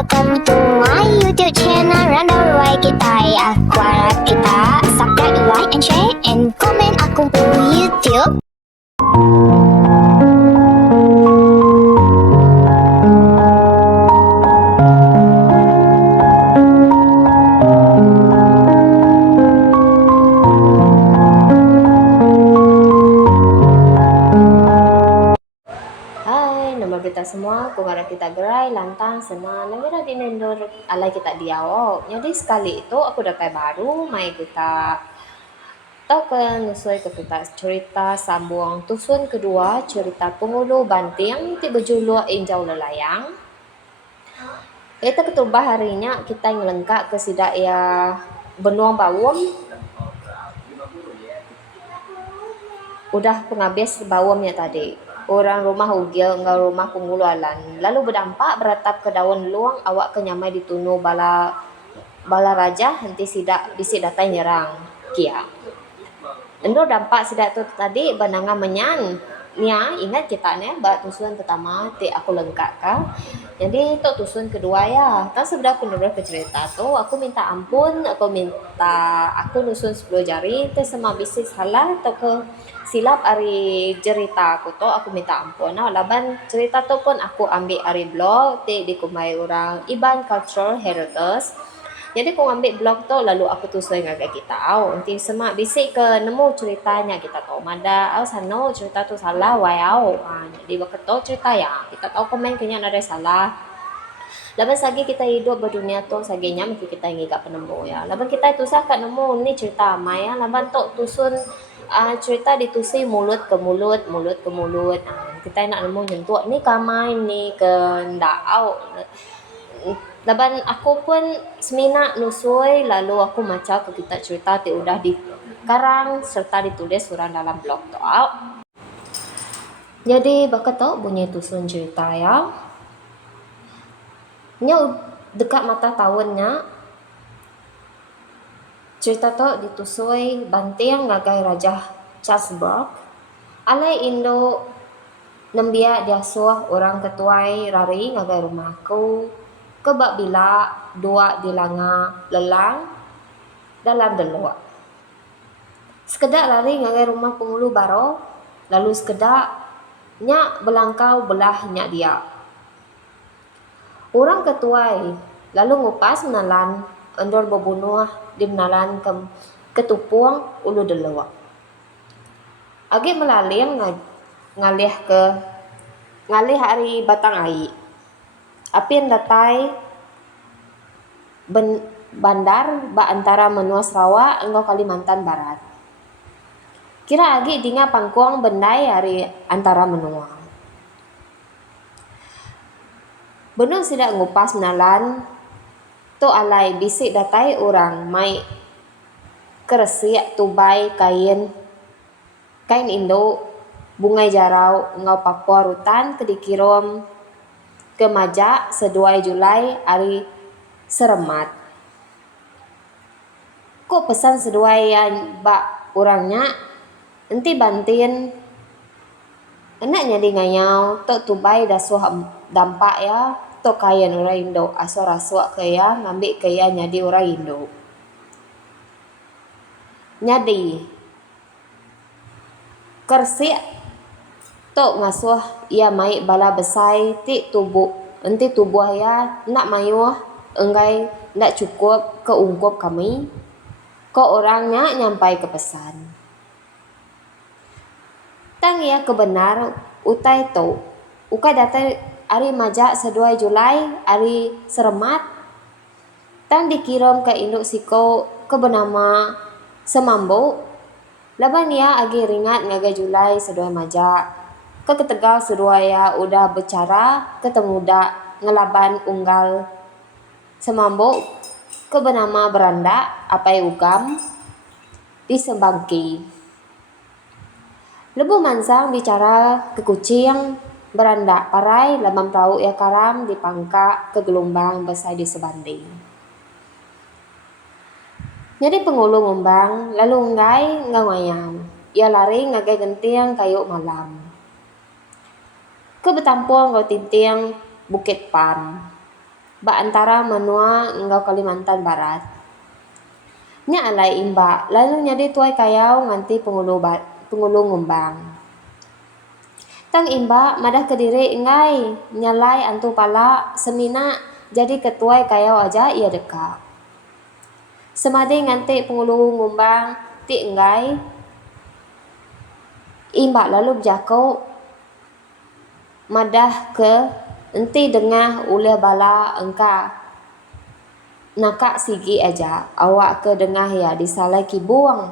welcome to my YouTube channel Randawai kita ya. Aku harap kita subscribe, like, and share, and komen aku di YouTube. Nama kita semua, kung kita gerai, lantang, senang, namira dinendor alay kita diawo. Jadi sekali itu aku dapat baru, may kita token nusoy ke kita cerita sambung tusun kedua cerita penghulu banting ti bejulo injau lelayang. Kita ketubah harinya kita ngelengkak ke sidak ya benuang bawum. Udah penghabis bawumnya tadi. Orang rumah ugil ngau rumah pengulualan. Lalu berdampak beratap ke daun luang awak kenyamai ditunu bala raja henti sidak bisi datai nyerang kia. Endo dampak sidak tu tadi bananga menyan. Nia ingat kita ni bat tusun pertama ti aku lengkap ka. Jadi tu tusun kedua ya. Tak sudah aku nurut ke cerita tu aku minta ampun, aku nusun 10 jari tu sama bisi salah atau ke silap ari cerita aku tu aku minta ampun. Nah, laban cerita tu pun aku ambil ari blog ti dikumai orang Iban Cultural Heritage. Jadi aku ambil blog tu lalu aku tusun ngagai kita au. Nanti semak bisik ke nemu ceritanya kita tahu mada au sano cerita tu salah wai au. Jadi waktu tu cerita ya kita tahu komen kenya ada salah. Laban sagi kita hidup berdunia tu saginya mesti kita ngiga penemu ya. Laban kita itu sah kat nemu ni cerita maya laban tu tusun cerita ditusi mulut ke mulut, mulut ke mulut. Kita nak nemu nyentuh ni kamai ni ke ndak au. Laban aku pun semina nusui lalu aku maca ke kita cerita ti udah dikarang serta ditulis surang dalam blog tu. Jadi baka tu bunyi tusun cerita ya. Nya dekat mata tahunnya cerita tu ditusui banting ngagai Raja Chasberg. Alai Indo nembia dia suah orang ketuai rari ngagai rumahku. Kebab bila dua dilanga lelang dalam delua. Sekedak lari ngagai rumah penghulu baro, lalu sekedak nyak belangkau belah nyak dia. Orang ketuai lalu ngupas menalan endor bebunuh di menalan ketupuang ulu delua. Agi melaling ngalih hari batang ai. Apin datai bandar ba antara menua Sarawak engkau Kalimantan Barat. Kira agi dinga pangkuang bendai hari antara menua. Benar sidak ngupas nalan tu alai bisik datai orang mai keresiak tubai kain Indo bungai jarau engkau Papua Rutan kedikirom ke Majak 2 Julai hari Seremat. Kok pesan seduai yang bak orangnya enti bantin enaknya di ngayau tok tubai dah suah dampak ya tok kayan orang Indo asal rasuak kaya ngambil kaya nyadi orang Indo. Nyadi kersik tok ngasuh ia mai bala besai ti enti tubuh ya nak mayuh enggai nak cukup ke ungkup kami ko orangnya nyampai ke pesan tang ya kebenar utai to ukai datai hari Majak 2 Julai hari Seremat tang dikirim ke induk siko ke bernama Semambo laban ya agi ringat ngagai Julai 2 Majak ke Tegal Seruaya udah bicara ketemu dak ngelaban unggal Semambo ke bernama Beranda apai ugam di Sembangki. Lebu mansang bicara ke kucing Beranda parai lamam tahu ya karam di pangka ke gelombang besai di sebanding. Jadi pengulu ngombang lalu ngai ngawayang. Ia lari ngagai gentiang kayu malam. Ke betampuang ngau tintiang Bukit Pam. ba antara menua engkau Kalimantan Barat. Nya alai imba, lalu nyadi tuai kayau nganti pengulu ngumbang. Tang imba madah kediri ingai nyalai antu pala semina jadi ketuai kayau aja ia deka. Semadi nganti pengulu ngumbang ti ingai imba lalu jako madah ke enti dengah uleh bala engka nakak sigi aja awak ke dengah ya disalai kibuang.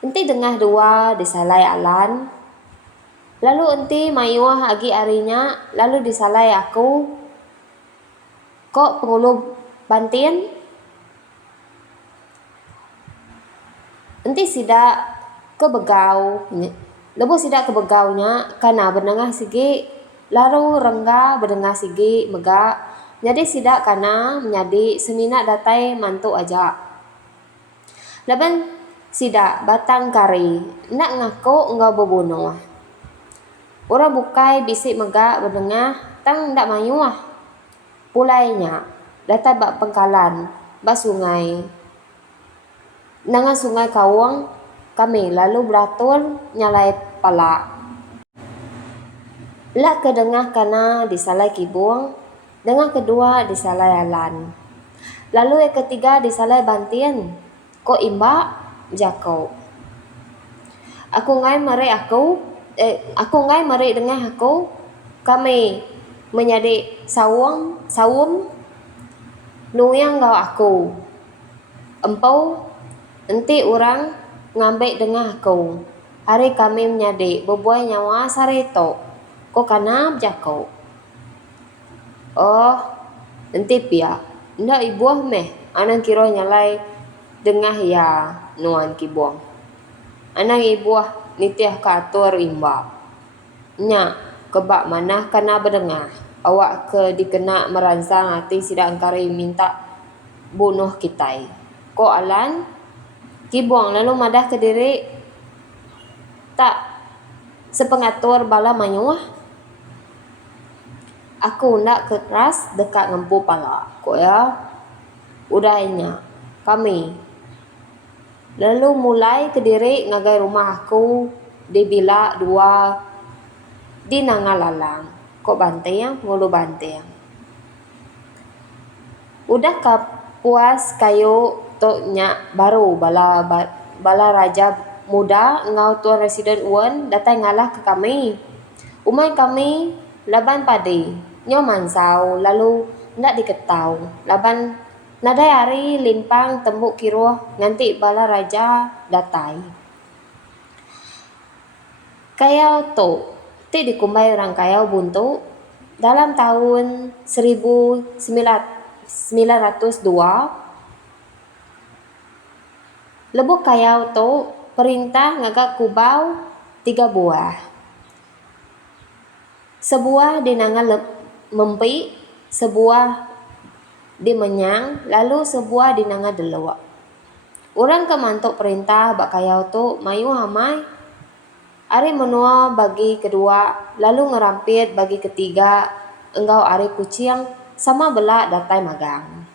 Enti dengah dua disalai alan. Lalu enti mayuah agi arinya lalu disalai aku kok pengulu bantin. Enti sida kebegau lebo sida kebegaunya kana berdengah sigi lalu rengga berdengah sigi mega jadi sida kana menjadi semina datai mantu aja. Laban sida batang kari nak ngaku engkau bebunuh. Ora bukai bisik mega berdengah tang ndak mayuah. Pulainya datai bak pengkalan bak sungai. Nanga sungai kawang kami lalu beratur nyalai pala. Lak kedengah kana disalai kibung, dengah kedua disalai alan. Lalu yang ketiga disalai bantian. Ko imba jako. Aku ngai mari dengah aku kami menjadi sawum nuyang gau aku. Empau enti orang ngambek dengah aku. Hari kami menjadi bebuai nyawa sareto. Ko kana jako. Oh, enti pia. Ndak ibuah meh. Anang kiro nyalai dengah ya nuan kibuang. Anang ibuah nitiah katur imba. Nya kebak manah kana berdengah. Awak ke dikena merangsang hati sida angkari minta bunuh kitai. Ko alan kibuang lalu madah ke diri tak sepengatur bala manyuah. Aku nak keras dekat ngempu pala. Ko ya udahnya kami. Lalu mulai ke diri ngagai rumah aku di bila dua di nangalalang. Ko banteng pengulu banteng. Udah puas kayu toknya baru bala raja muda ngau tuan residen uan datang ngalah ke kami. Umai kami laban padi nyo mansau lalu ndak diketau laban nadai hari limpang tembuk kiruh nganti bala raja datai. Kayau tu ti dikumbai orang kayau buntu dalam tahun 1902. Lebuk kayau tu perintah ngagak kubau 3 buah. Sebuah di nangan mempi, sebuah di menyang, lalu sebuah di nangan delawak. Orang kemantuk perintah bak kayau tu mayu hamai. Ari menua bagi kedua, lalu ngerampit bagi ketiga, enggau ari kucing sama belak datai magang.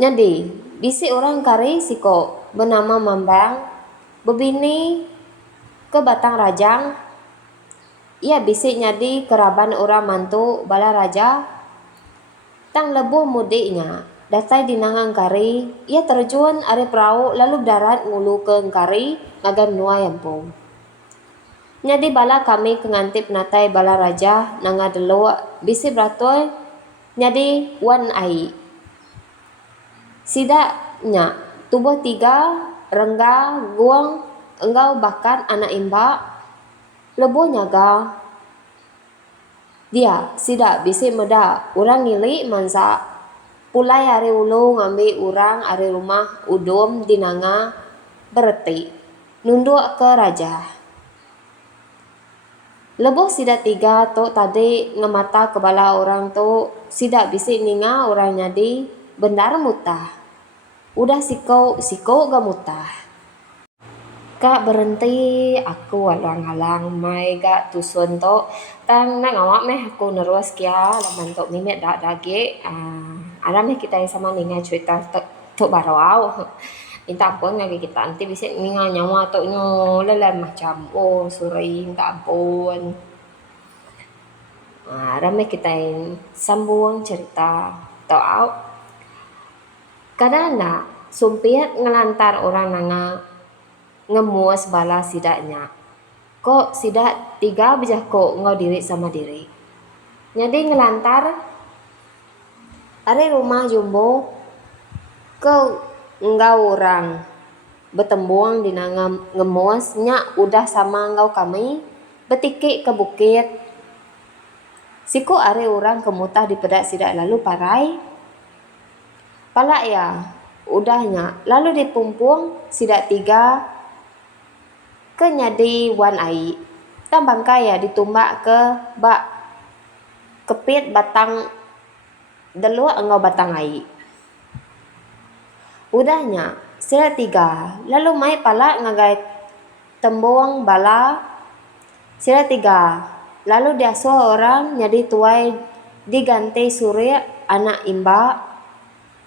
Jadi, bisi orang kari siko bernama Mambang, bebini ke Batang Rajang. Ia bisi nyadi keraban orang mantu bala raja. Tang lebuh mudiknya, datai di nangang kari, ia terjun ari perahu lalu darat ngulu ke kari ngagan menua yampung. Nyadi bala kami kengantip natai bala raja nanga delo bisi beratul nyadi wan ai. Sidaknya tubuh 3 rengga guang enggau bakat anak imba lebuh nyaga. Dia sidak bisi meda orang ngili mansa pulai hari ulu ngambil orang hari rumah udum dinanga bereti nunduk ke raja. Lebuh sidak 3 tu tadi ngemata kebala orang tu sidak bisi ninga orang nyadi benar mutah. Udah siko ga mutah. Kak berhenti aku alang-alang mai gak tusun to tang nang awak meh aku nerus kia laman to mimet dak dage ada meh kita yang sama ningai cerita to barau minta ampun ngagi kita nanti bisa ningai nyawa to nyo lelem macam oh suri minta ampun ada meh kita yang sambung cerita to au kadang sumpit ngelantar orang nanga ngemuas bala sidaknya. Kok sidak tiga bijah kok ngau diri sama diri. Jadi ngelantar are rumah jumbo ke ngau orang betembung di nanga ngemuasnya udah sama ngau kami betiki ke bukit. Siku are orang kemutah di pedak sidak lalu parai. Pala ya udahnya lalu dipumpung sidak tiga ke nyadi wan ai tambang kaya ditumbak ke bak kepit batang delu engau batang ai udahnya sila tiga lalu mai pala ngagai tembung bala sila tiga lalu diasuh orang nyadi tuai diganti surya anak imba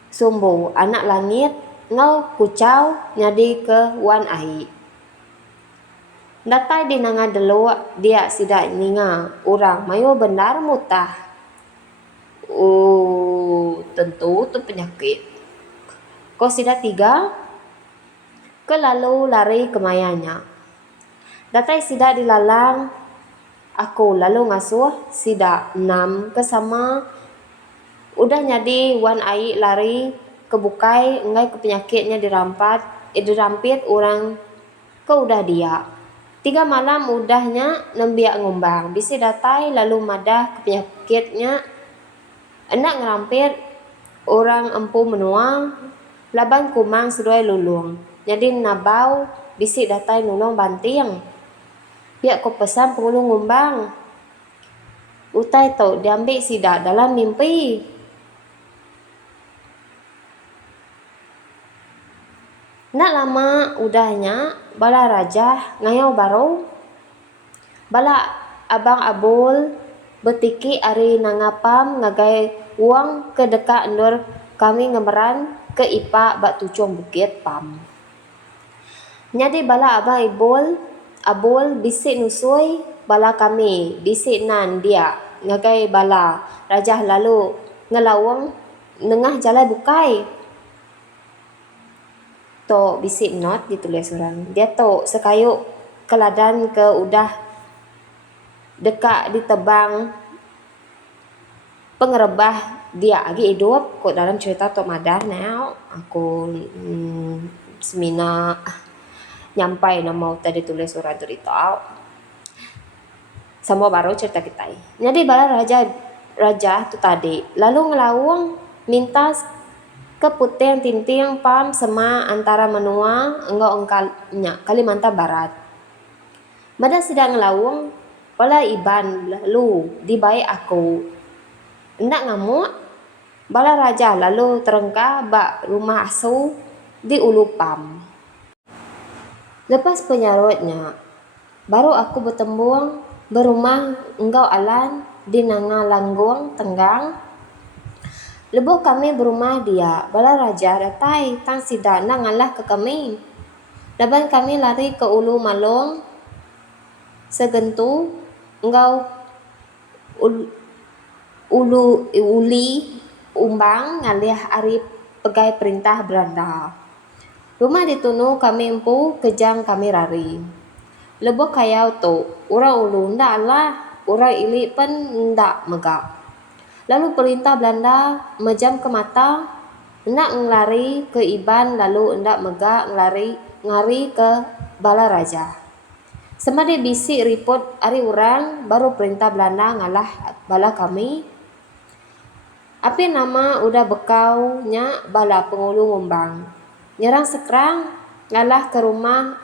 sumbu anak langit ngau kucau nyadi ke wan ai datai di nanga delu dia sidak ninga orang mayo benar mutah. Tentu tu penyakit. Kau sidak tiga ke lalu lari ke mayanya. Datai sidak dilalang aku lalu ngasuh sidak 6 ke sama udah nyadi wan ai lari ke bukai ngai ke penyakitnya dirampit orang ke udah dia. 3 malam udahnya nembiak ngumbang. Bisi datai lalu madah ke penyakitnya. Enak ngerampit orang empu menua. Laban kumang seduai lulung. Jadi nabau bisi datai nulung banting. Biak ko pesan pengulung ngumbang. Utai to diambil sidak dalam mimpi. Nak lama udahnya bala raja ngayau baru bala abang abul betiki ari nangapam ngagai uang ke dekat endor kami ngemeran ke ipa bak tucung bukit pam. Nyadi bala abang abul bisik nusui bala kami bisik nan dia ngagai bala raja lalu ngelawang nengah jalan bukai. To bisik not ditulis orang. Dia to sekayuk keladan ke udah dekat ditebang pengerebah dia agi hidup kok dalam cerita to madar now aku semina nyampai nama tadi tulis surat cerita sama baru cerita kita. Jadi bala raja tu tadi lalu ngelawang minta ke Puteng Tinting Pam Sema antara menua enggak engkalnya Kalimantan Barat. Mada sidang ngelawung pala iban lalu dibaik aku. Endak ngamuk bala raja lalu terengkah bak rumah asu di Ulu Pam. Lepas penyarutnya baru aku bertembung berumah enggau alan di nanga langgung tenggang. Lebuh kami berumah dia, bala raja datai tang sidak nak ngalah ke kami. Laban kami lari ke Ulu Malong, segentu, engkau uli umbang ngalih ari pegai perintah Belanda. Rumah ditunu kami empu kejang kami rari. Lebuh kayau tu, orang ulu ndak lah, orang ili pun ndak megak. Lalu perintah Belanda mejam ke mata, nak ngelari ke Iban lalu hendak megak ngari ke bala raja. Semadi bisik report ari orang baru perintah Belanda ngalah bala kami. Api nama udah bekaunya bala pengulu ngumbang. Nyerang sekerang ngalah ke rumah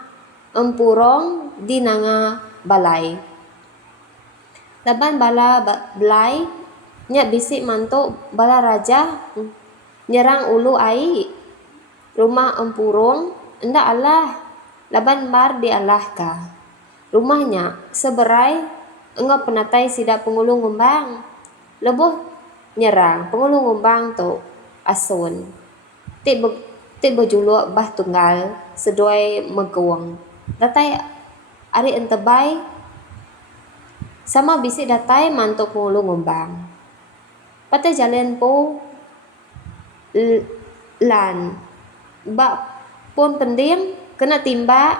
empurong di nanga balai. Laban bala belai nyak bisik mantuk bala raja nyerang ulu ai rumah empurung ndak alah Laban bar dialah ka. Rumahnya seberai engau penatai sida pengulung ngumbang. Leboh nyerang pengulung ngumbang tu asun. Ti bejuluk bah tunggal seduai meguang. Datai ari entebai sama bisi datai mantuk pengulung ngumbang. Patai jalen po lan bak pun pendim kena timba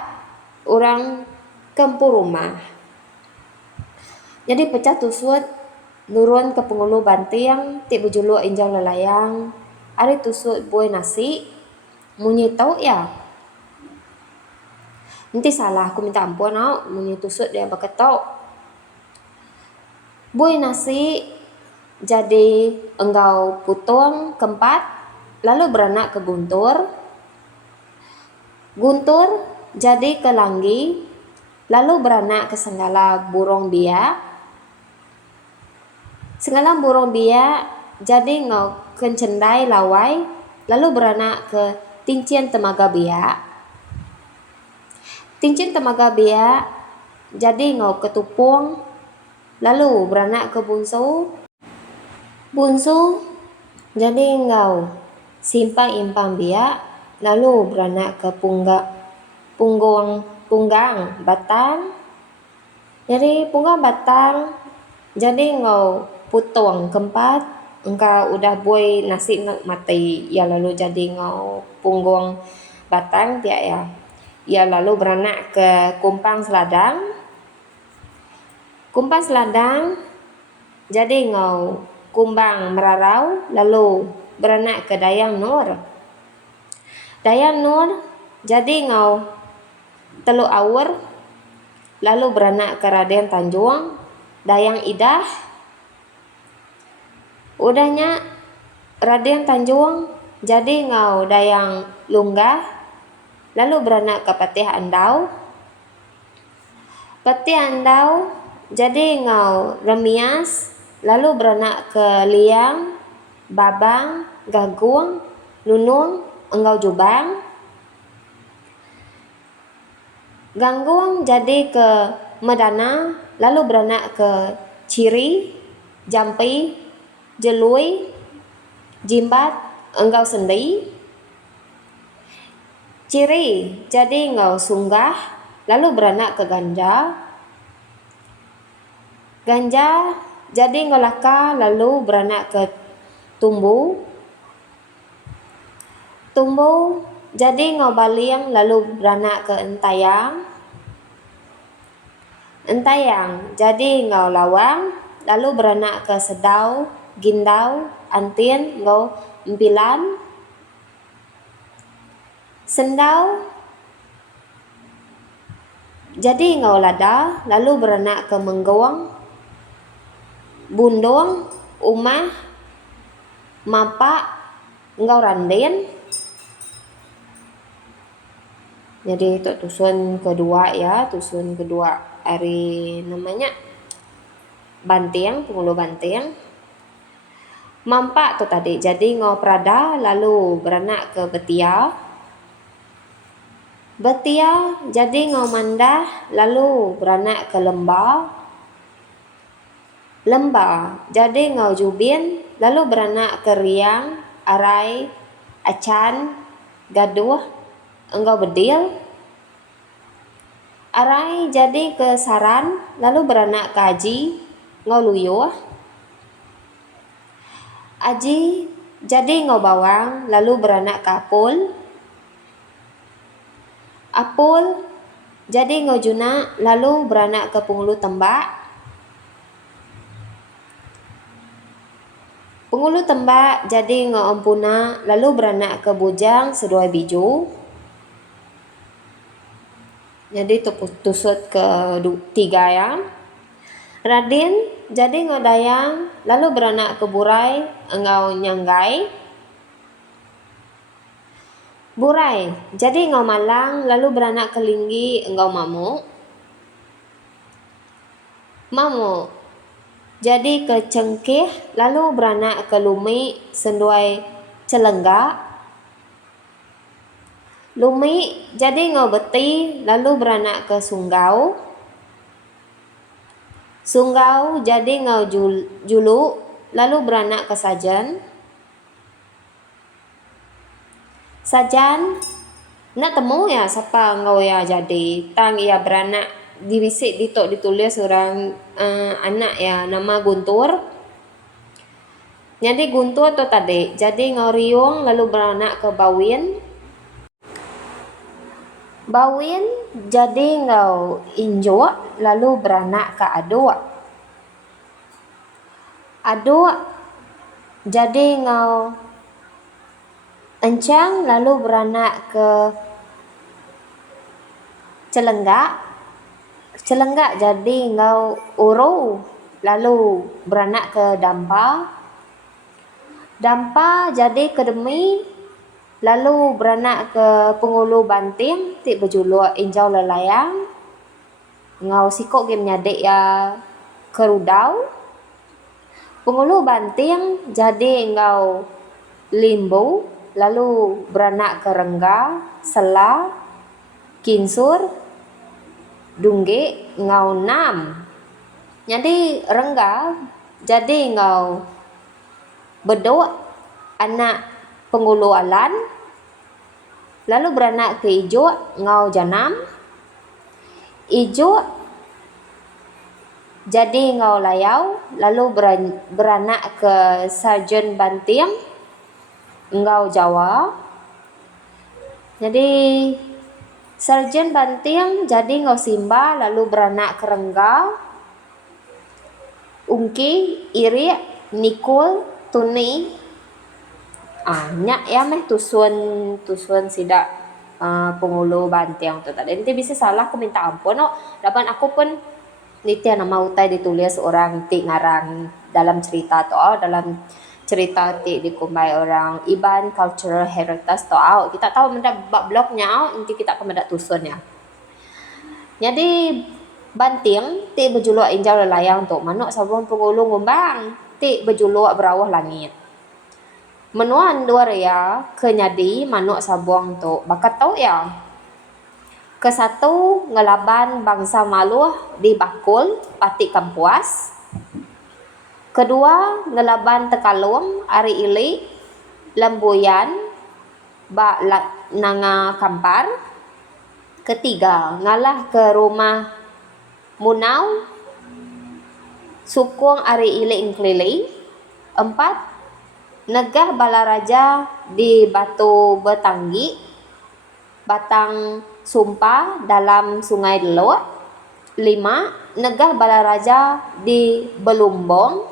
orang kampung rumah. Jadi pecah tusut nurun ke pengulu bantiang ti bejuluk injau lelayang. Ari tusut buai nasi munyi tau ya. Nanti salah aku minta ampun munyi tusut dia baketok. Buai nasi jadi enggau putung keempat lalu beranak ke guntur. Guntur jadi ke langgi lalu beranak ke senggala burung bia. Senggala burung bia jadi ngau kencendai lawai lalu beranak ke tincin temaga bia. Tincin temaga bia jadi ngau ketupung lalu beranak ke bunsu. Bunsu jadi ngau simpang impang bia lalu beranak ke punggang batang. Jadi punggang batang jadi ngau putung keempat engkau udah buai nasi nak mati ya lalu jadi ngau punggung batang dia ya. Ya lalu beranak ke kumpang seladang. Kumpang seladang jadi ngau kumbang merarau lalu beranak ke dayang nur. Dayang nur jadi ngau teluk awur lalu beranak ke Raden Tanjung. Dayang idah udahnya Raden Tanjung jadi ngau dayang lunggah lalu beranak ke Patih Andau. Patih Andau jadi ngau Remias lalu beranak ke Liang, Babang, Gagung, Nunung, Enggau Jubang. Ganggung jadi ke Medana lalu beranak ke Ciri, Jampi, Jelui, Jimbat, Enggau Sendi. Ciri jadi ngau Sunggah lalu beranak ke Ganja. Ganja jadi ngau Laka lalu beranak ke Tumbu. Tumbu jadi ngau Baliang lalu beranak ke Entayang. Entayang jadi ngau Lawang lalu beranak ke Sedau, Gindau, Antin, ngau Empilan. Sendau jadi ngau Lada lalu beranak ke Menggong. Bundung, Umah, Mapak, Ngau Randen. Jadi itu tusun kedua ya, tusun kedua ari namanya Bantiang, pengulu Bantiang. Mampak tuh tadi jadi ngau Prada lalu beranak ke Betia. Betia jadi ngau Mandah lalu beranak ke Lembah. Lembah jadi ngau Jubin lalu beranak ke Riang, Arai, Acan, Gaduh, Enggau Bedil. Arai jadi ke Saran lalu beranak ke Aji, Ngau Luyuh. Aji jadi ngau Bawang lalu beranak ke Apul. Apul jadi ngau Juna lalu beranak ke Pengulu Tembak. Pengulu Tembak jadi ngau Empuna lalu beranak ke Bujang Seduai Biju. Jadi tusut ke tiga ya. Raden jadi ngau Dayang lalu beranak ke Burai, Engau Nyanggai. Burai jadi ngau Malang lalu beranak ke Linggi, Engau Mamuk. Mamuk jadi ke Cengkeh lalu beranak ke Lumi, Senduai Celenggak. Lumi jadi ngau beti lalu beranak ke Sunggau. Sunggau jadi ngau Julu lalu beranak ke Sajen. Sajan nak temu ya siapa ngau ya jadi tang ia beranak diwisik ditok ditulis orang anak ya nama Guntur. Jadi Guntur tu tadi jadi ngau Riung lalu beranak ke Bawin. Bawin jadi ngau Injo lalu beranak ke Aduk. Aduk jadi ngau Encang lalu beranak ke Celenggak. Celenggak jadi ngau Uru lalu beranak ke Dampa. Dampa jadi ke Demi lalu beranak ke Pengulu Banting ti berjuluk Injau Lelayang. Ngau sikok game nyadik ya ke Rudau. Pengulu Banting jadi ngau Limbu lalu beranak ke Rengga, Sela, Kinsur, Dungge, ngau Nam. Jadi Rengga jadi ngau Bedok anak Pengulu Alan lalu beranak ke Ijo ngau Janam. Ijo jadi ngau Layau lalu beranak ke Sarjen Banting ngau Jawa. Jadi Sarjen Banting jadi ngau Simba lalu beranak ke Rengga, Ungki, Iri, Nikul, Tuni. Nyak ya meh tusun sidak Pengulu Banting tu tadi. Nanti bisa salah aku minta ampun. Dapat aku pun niti nama utai ditulis orang ti ngarang dalam cerita tu dalam cerita ti dikumbai orang Iban Cultural Heritage tu kita tahu mendak blognya nanti kita akan mendak tusunnya. Jadi Banting ti berjuluk Injau Lelayang tu manuk sabung Pengulu Ngumbang ti berjuluk Berawah Langit. Menuan dua ya kenyadi manuk sabuang tu bakat tau ya. Kesatu ngelaban bangsa Maluh di Bakul Pati Kampuas. Kedua ngelaban Tekalung Ari Ili Lembuyan Ba Nanga Kampar. Ketiga ngalah ke rumah Munau Sukung Ari Ili Ingklili. 4 negah Balaraja di Batu Betanggi, Batang Sumpah dalam Sungai Delok. 5 negah Balaraja di Belumbong,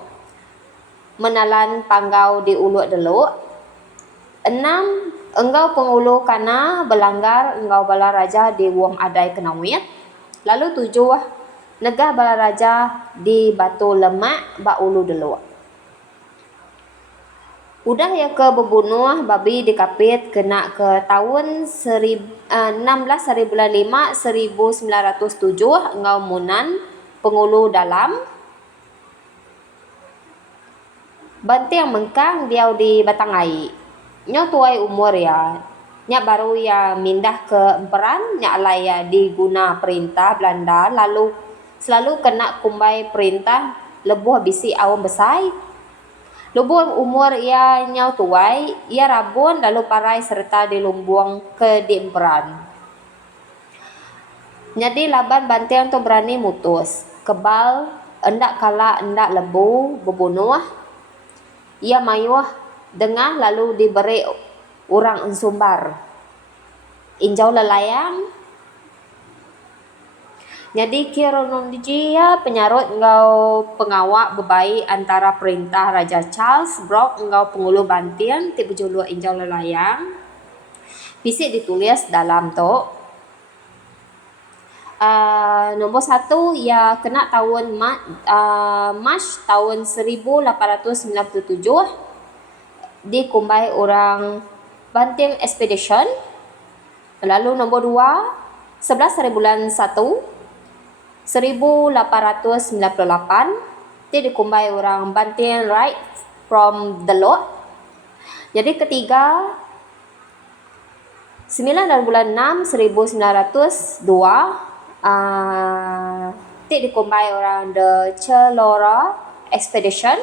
Menalan Panggau di Uluk Delok. 6 enggau Pengulu Kana Belanggar enggau Balaraja di Wong Adai Kenawit. Lalu 7 negah Balaraja di Batu Lemak Ba Ulu Delok. Udah ya ke bebunuh babi dikapit kena ke tahun 16 bulan 5 1907 ngau Munan Pengulu Dalam. Banting mengkang diau di Batangai. Nyo tuai umur ya. Nya baru ya mindah ke Emperan, nya alai ya diguna perintah Belanda lalu selalu kena kumbai perintah lebuh bisi awam besai. Lubuh umur ia nyau tuai, ia rabun lalu parai serta dilumbuang ke di Emperan. Jadi laban Banting tu berani mutus. Kebal, endak kala endak lebu, bebunuh. Ia mayuh dengah lalu diberi orang Ensumbar. Injau Lelayang. Jadi kironun dia penyarut engkau pengawak bebai antara perintah Raja Charles Brock engkau Pengulu Banting ti berjuluk Injau Lelayang. Bisik ditulis dalam tu. Nombor 1 ia kena tahun Mac tahun 1897 dikumbai orang Banting Expedition. Lalu nombor 2 11 hari bulan 1 1898 dia dikumbai orang Banting right from the Lord. Jadi ketiga 9 dan bulan 6 1902 Tik dikumbai orang The Chelora Expedition.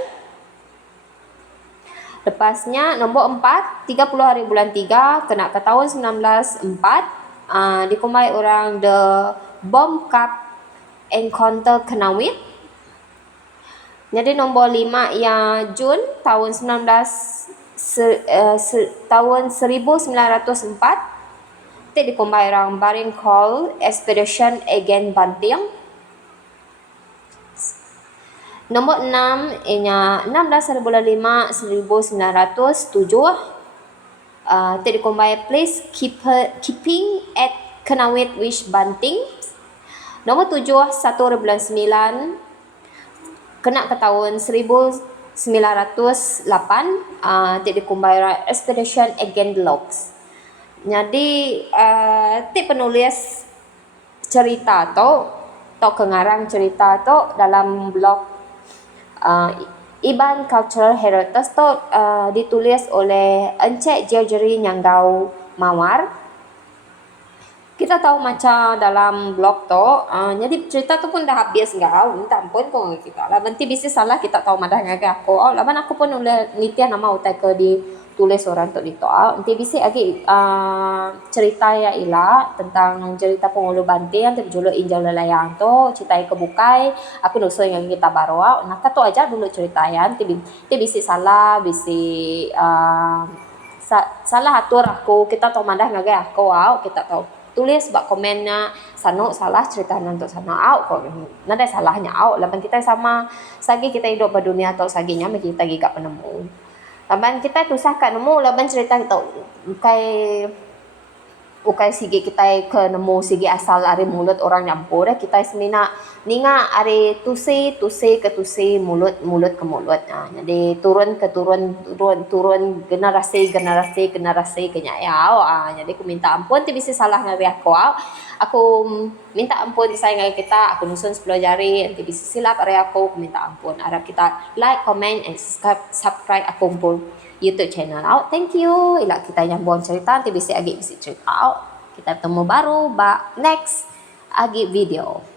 Lepasnya nombor 4 30 hari bulan 3 kena ke tahun 1904 dikumbai orang The Bomb Cup Encounter Kenawit. Jadi nombor 5 yang Jun tahun 1904 Tik dikumbai orang Baring Call Expedition Again Banting. Nombor 6 ianya 16 hari bulan 5 1907 Tik dikumbai Place Keeping at Kenawit Wish Banting. Nombor 7 1 hari bulan 9 kena ke tahun 1908 Tik dikumbai Expedition Again Logs. Jadi Tik penulis cerita tu kengarang cerita tu dalam blog Iban Cultural Heritage tu ditulis oleh Encik Jerry Nyanggau Mawar. Kita tahu macam dalam blog tu jadi cerita tu pun dah habis ngau, minta ampun kau kita lah nanti bisa salah kita tahu madah ngage aku laban aku pun oleh nitian nama utai ke ditulis orang tu di tu nanti bisa lagi cerita ya ila tentang cerita pengulu bantian tu jolo injal layang tu cerita kebukai aku nuso yang kita baru nah tu aja dulu ceritayan nanti bisa salah bisa salah atur aku kita tahu madah ngage aku kita tahu tulis bak komennya sano salah cerita nanti sana kok nada salahnya laban kita sama sagi kita hidup di dunia atau saginya kita gigak penemu laban kita tusah kat nemu laban cerita kita ukai sigi kita ke nemu sigi asal dari mulut orang nyampur kita semina ninga ari tusi ke tusi mulut ke mulut jadi turun generasi kenyayau jadi aku minta ampun tu bisa salah ngari aku minta ampun saya ngari kita aku nusun 10 jari nanti bisa silap ari aku minta ampun harap kita like comment and subscribe aku pun YouTube channel thank you ila kita nyambung cerita nanti bisa agi bisa cerita kita bertemu baru next agi video.